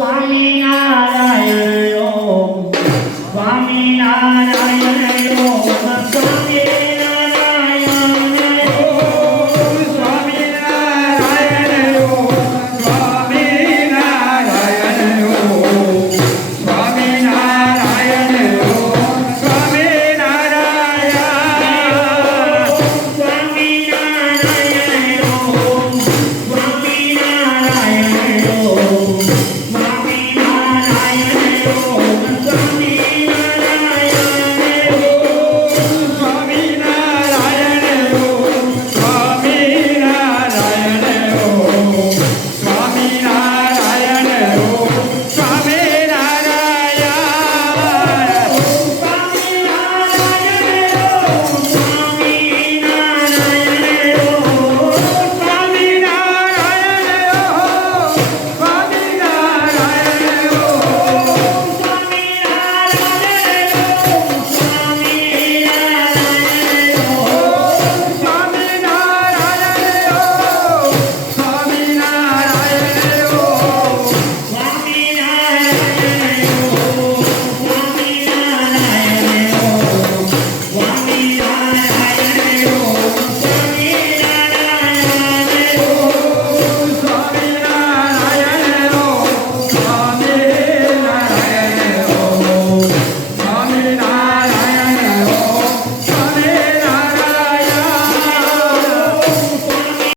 I Swami Nara.